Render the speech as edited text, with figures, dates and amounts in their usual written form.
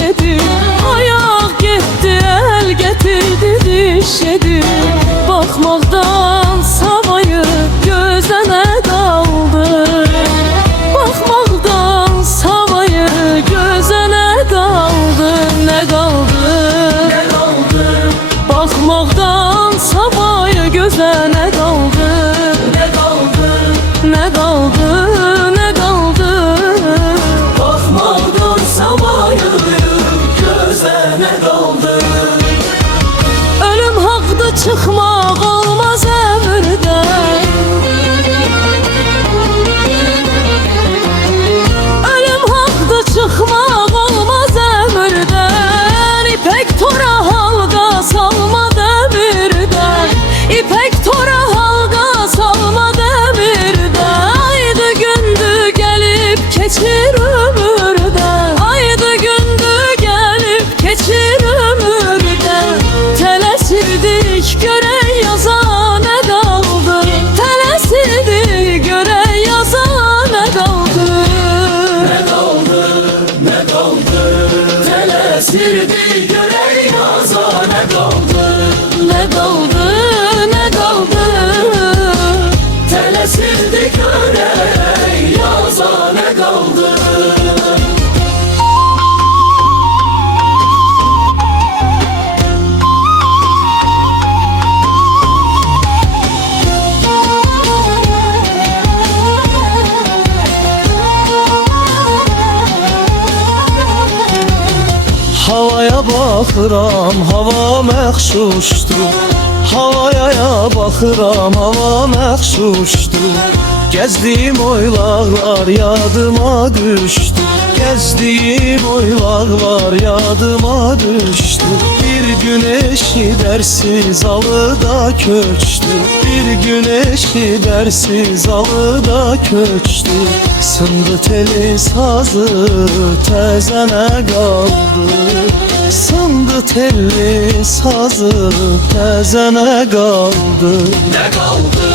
yedi. Ayak gitti, el getirdi, diş yedi. Bakmaktan savayı gözene kaldı. Bakmaktan savayı gözene kaldı. Ne kaldı? Ne kaldı? Bakmaktan savayı gözene kaldı. Ne kaldı? Ne kaldı? Ne kaldı? Bakmaktan savayı gözene kaldı. Ölüm haqqda çıkmak olmaz ömürden. Ölüm haqqda çıkmak olmaz ömürden. İpek tora halqa salma demirden. İpek tora halqa salma demirden. Aydı gündü gelip keçir ömürden. Aydı gündü gelip keçir ömürden. Tələsirdik görək yazan nə qaldı. Tələsirdik görək yazan nə qaldı. Ne kaldı? Ne kaldı? Telesirdi görey yaza ne kaldı? Nə qaldı, nə qaldı? Telesirdi görey yaza ne kaldı? Havaya baxıram, hava məxşuşdur. Havaya baxıram, hava məxşuşdur. Gəzdiyim oylaqlar yadıma düşdü. Gəzdiyim oylaqlar yadıma düşdü. Bir güneşi dərsiz alıda köçdü. Bir güneşi dərsiz alıda köçdü. Sındı teli sazı təzənə qaldı. Sındı telli sazı təzənə qaldı. Ne kaldı?